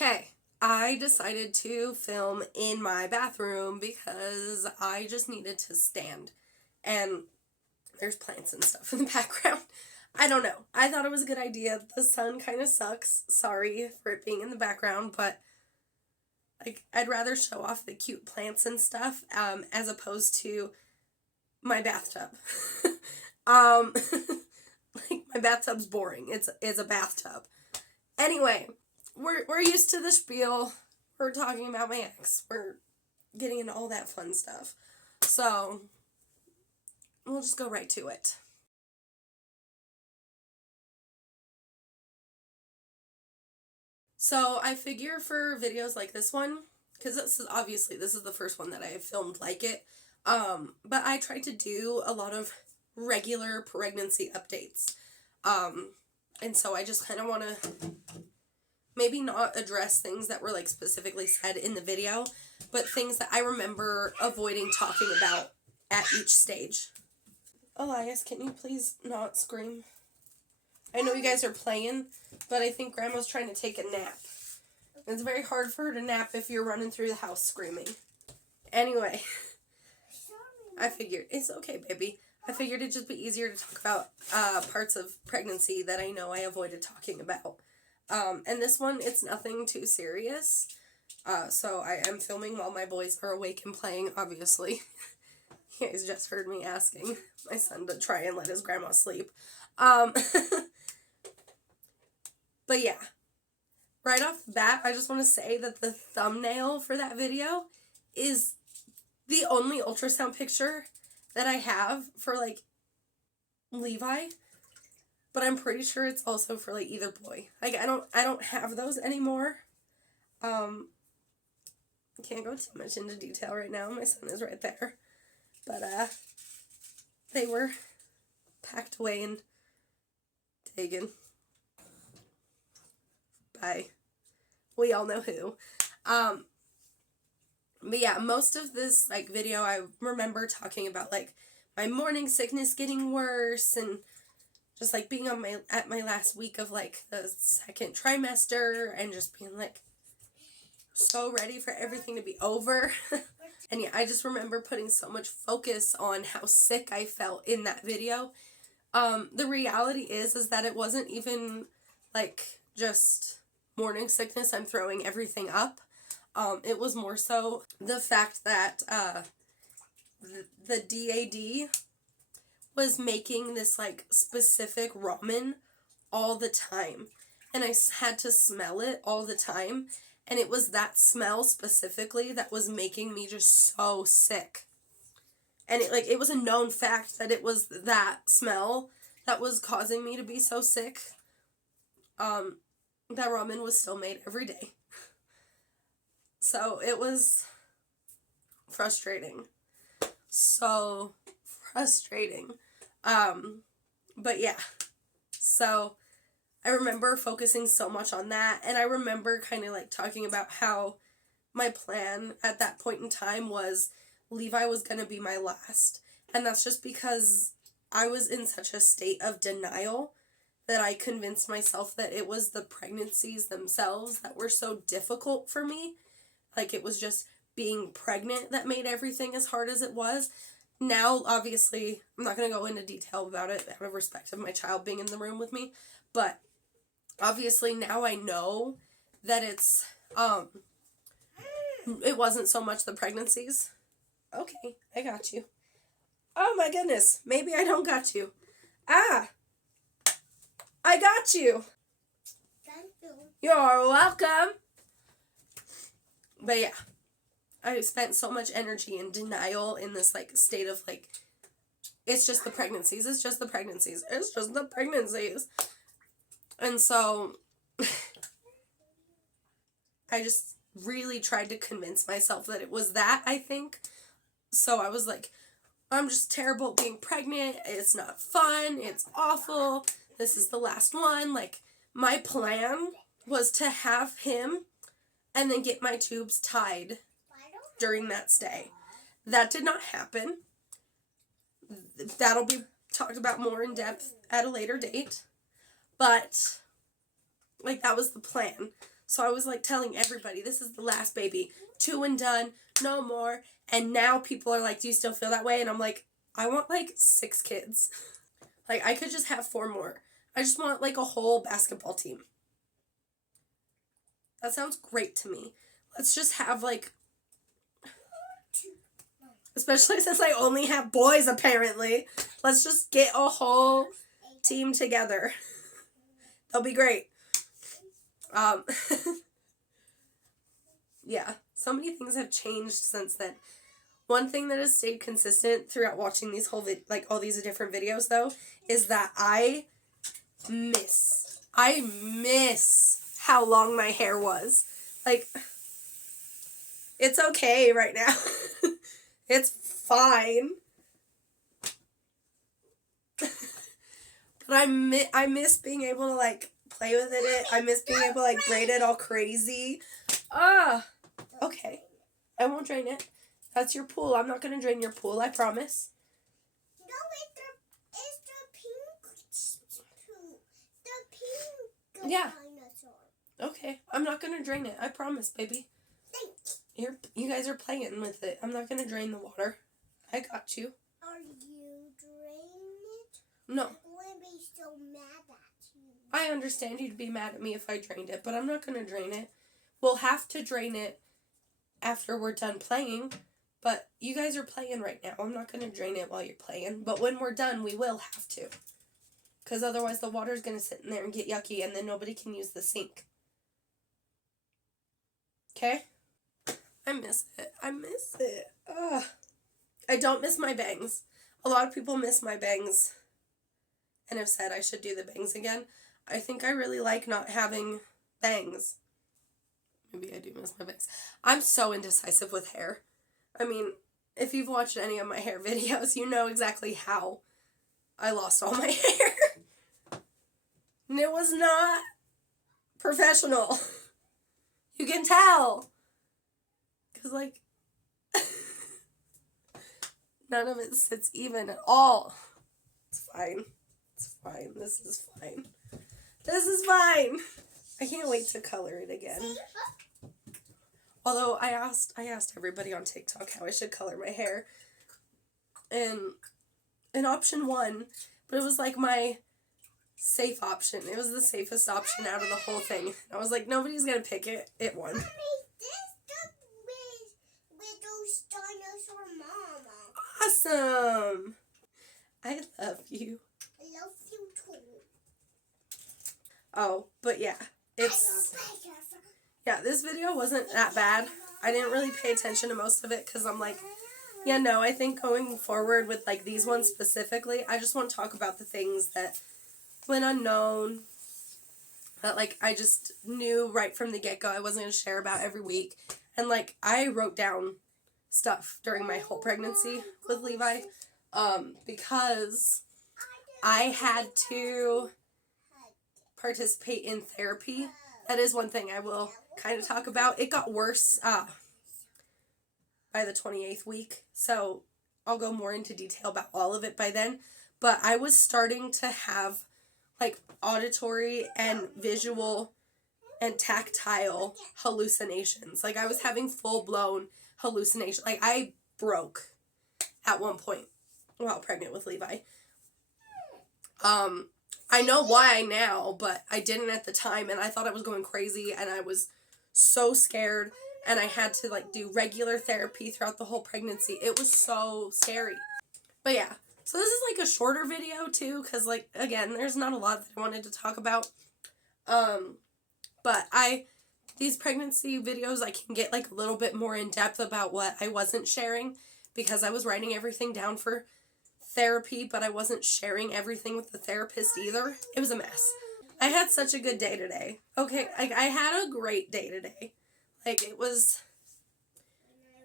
Okay, I decided to film in my bathroom because I just needed to stand. And there's plants and stuff in the background. I don't know. I thought it was a good idea. The sun kind of sucks. Sorry for it being in the background, but like I'd rather show off the cute plants and stuff as opposed to my bathtub. um like my bathtub's boring. It's a bathtub. Anyway, we're used to the spiel. We're talking about my ex. We're getting into all that fun stuff. So, we'll just go right to it. So, I figure for videos like this one, because this is the first one that I have filmed like it, but I tried to do a lot of regular pregnancy updates. And so I just kind of want to maybe not address things that were like specifically said in the video, but things that I remember avoiding talking about at each stage. Elias, can you please not scream? I know you guys are playing, but I think Grandma's trying to take a nap. It's very hard for her to nap if you're running through the house screaming. Anyway, I figured, it's okay, baby. I figured it'd just be easier to talk about parts of pregnancy that I know I avoided talking about. And this one, it's nothing too serious. So I am filming while my boys are awake and playing, obviously. You guys just heard me asking my son to try and let his grandma sleep. But yeah. Right off the bat, I just want to say that the thumbnail for that video is the only ultrasound picture that I have for, like, Levi. But I'm pretty sure it's also for, like, either boy. Like, I don't have those anymore. I can't go too much into detail right now. My son is right there. But, they were packed away and taken by we all know who. But yeah, most of this, like, video, I remember talking about, like, my morning sickness getting worse and just, like, being on at my last week of, like, the second trimester and just being, like, so ready for everything to be over. And yeah, I just remember putting so much focus on how sick I felt in that video. The reality is that it wasn't even, like, just morning sickness. I'm throwing everything up. It was more so the fact that, the DAD was making this, like, specific ramen all the time. And I had to smell it all the time. And it was that smell specifically that was making me just so sick. And it was a known fact that it was that smell that was causing me to be so sick. That ramen was still made every day. So it was frustrating. So frustrating. But yeah. So I remember focusing so much on that, and I remember kind of, like, talking about how my plan at that point in time was Levi was going to be my last. And that's just because I was in such a state of denial that I convinced myself that it was the pregnancies themselves that were so difficult for me. Like, it was just being pregnant that made everything as hard as it was. Now, obviously, I'm not going to go into detail about it out of respect of my child being in the room with me, but obviously now I know that it wasn't so much the pregnancies. Okay, I got you. Oh my goodness, maybe I don't got you. I got you. Thank you. You're welcome. But yeah, I spent so much energy in denial in this, like, state of, like, it's just the pregnancies, it's just the pregnancies, it's just the pregnancies. And so I just really tried to convince myself that it was that, I think. So I was like, I'm just terrible at being pregnant. It's not fun. It's awful. This is the last one. Like, my plan was to have him and then get my tubes tied during that stay. That did not happen. That'll be talked about more in depth at a later date. But, like, that was the plan. So I was like telling everybody, this is the last baby. 2 and done, no more. And now people are like, do you still feel that way? And I'm like, I want like 6 kids. Like I could just have 4 more. I just want like a whole basketball team. That sounds great to me. Let's just have like, especially since I only have boys apparently. Let's just get a whole team together. They'll be great. Yeah, so many things have changed since then. One thing that has stayed consistent throughout watching these whole all these different videos though is that I miss how long my hair was. Like, it's okay right now. It's fine. But I miss being able to like play with it. I miss being able to like braid it all crazy. Okay. I won't drain it. That's your pool. I'm not gonna drain your pool, I promise. No, it's the pink pool. The pink Yeah. dinosaur. Okay. I'm not gonna drain it. I promise, baby. Thanks. You guys are playing with it. I'm not gonna drain the water. I got you. Are you draining it? No. I'm going to be so mad at you. I understand you'd be mad at me if I drained it, but I'm not gonna drain it. We'll have to drain it after we're done playing, but you guys are playing right now. I'm not gonna drain it while you're playing, but when we're done, we will have to. Because otherwise the water's gonna sit in there and get yucky, and then nobody can use the sink. Okay? I miss it. Ugh. I don't miss my bangs. A lot of people miss my bangs and have said I should do the bangs again. I think I really like not having bangs. Maybe I do miss my bangs. I'm so indecisive with hair. I mean, if you've watched any of my hair videos, you know exactly how I lost all my hair. And it was not professional. You can tell. Because, like, none of it sits even at all. It's fine. It's fine. This is fine. This is fine. I can't wait to color it again. Although I asked everybody on TikTok how I should color my hair. And an option won, but it was like my safe option. It was the safest option out of the whole thing. I was like, nobody's gonna pick it. It won. Mommy, with those dinosaur mama. Awesome. I love you. I love you too. Oh, but yeah. Yeah, this video wasn't that bad. I didn't really pay attention to most of it because I'm like, yeah, no, I think going forward with like these ones specifically, I just want to talk about the things that went unknown, that like I just knew right from the get-go I wasn't going to share about every week. And like I wrote down stuff during my whole pregnancy with Levi because I had to participate in therapy. That is one thing I will kind of talk about. It got worse by the 28th week, so I'll go more into detail about all of it by then. But I was starting to have like auditory and visual and tactile hallucinations. Like I was having full-blown hallucinations. Like I broke at one point while pregnant with Levi. I know why now, but I didn't at the time, and I thought I was going crazy, and I was so scared, and I had to like do regular therapy throughout the whole pregnancy. It was so scary. But yeah, so this is like a shorter video too, because like, again, there's not a lot that I wanted to talk about. But these pregnancy videos, I can get like a little bit more in depth about what I wasn't sharing, because I was writing everything down for therapy, but I wasn't sharing everything with the therapist either. It was a mess. I had such a good day today. Okay, I had a great day today. Like, it was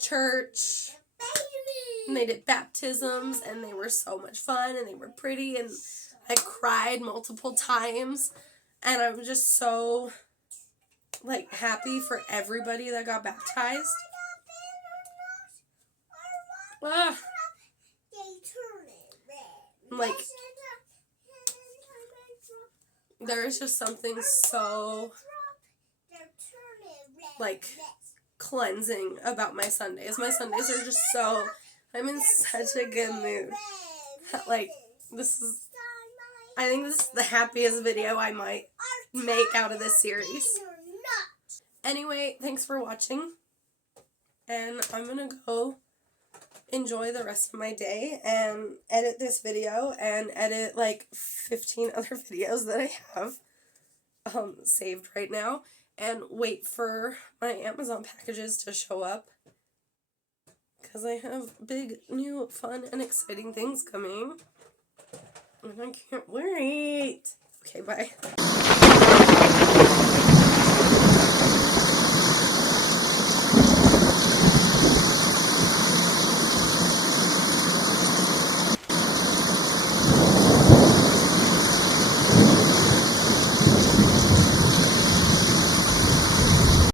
church, and they did baptisms, and they were so much fun, and they were pretty, and I cried multiple times, and I was just so, like, happy for everybody that got baptized. Like, there is just something so like cleansing about my Sundays. My Sundays are just so, I'm in such a good mood. Like, I think this is the happiest video I might make out of this series. Anyway, thanks for watching, and I'm gonna go enjoy the rest of my day and edit this video and edit like 15 other videos that I have saved right now, and wait for my Amazon packages to show up, because I have big, new, fun, and exciting things coming, and I can't wait. Okay, bye.